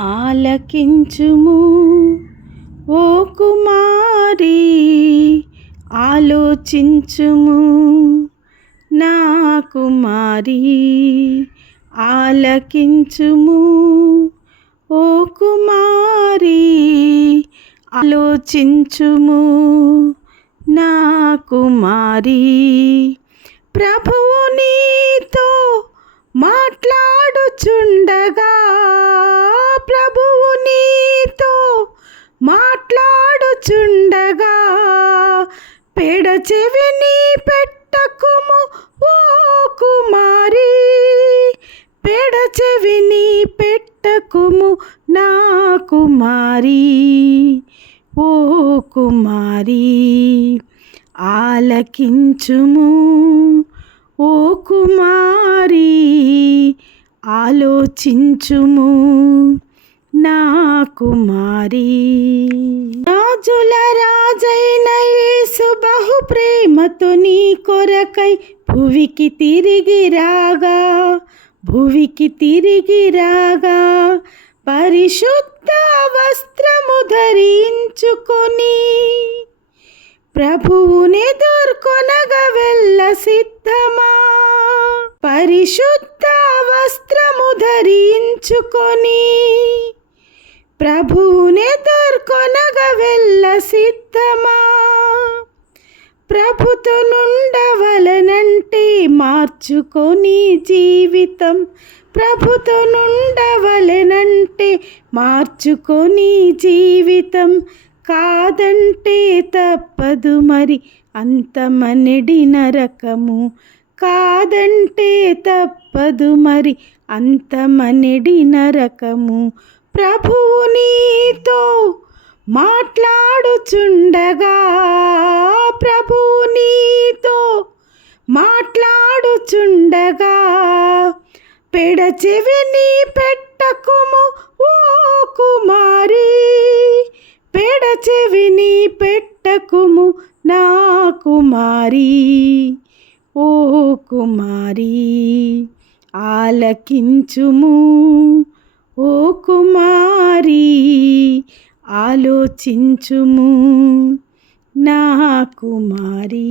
ఆలకించుము. ఓ కుమారి ఆలోచించుము. నా కుమారి ఆలకించుము. ఓ కుమారి ఆలోచించుము. నా కుమారి ప్రభువు నీతో మాట్లాడుచుండగా మాట్లాడుచుండగా పెడ చెవిని పెట్టకుము ఓ కుమారి. పెడ చెవిని పెట్టకుము నా కుమారి. ఓ కుమారి ఆలకించుము ఓ కుమారి. ఆలోచించుము. నా కుమారి రాజుల రాజైన యేసు బహు ప్రేమతో నీ కొరకై భువికి తిరిగి రాగా భువికి తిరిగి రాగా పరిశుద్ధ వస్త్రము ధరించుకొని ప్రభువుని ప్రభువునెదుర్కొనగా వెళ్ళ సిద్ధమా? పరిశుద్ధ వస్త్రము ధరించుకొని ప్రభువునెదుర్కొనగా వెళ్ళ సిద్ధమా? ప్రభుతో నుండవలనంటే మార్చుకొని జీవితం. ప్రభుతోనుండవలనంటే మార్చుకొని జీవితం. కాదంటే తప్పదు మరి అంతమనెడి నరకము. కాదంటే తప్పదు మరి అంతమనెడి నరకము. ప్రభువు నీతో మాట్లాడుచుండగా ప్రభువు నీతో మాట్లాడుచుండగా పెడ చెవిని పెట్టకుము ఓ కుమారి. పెడ చెవిని పెట్టకుము నా కుమారి. ఓ కుమారి ఆలకించుము. ఓ కుమారి ఆలోచించుము నా కుమారి.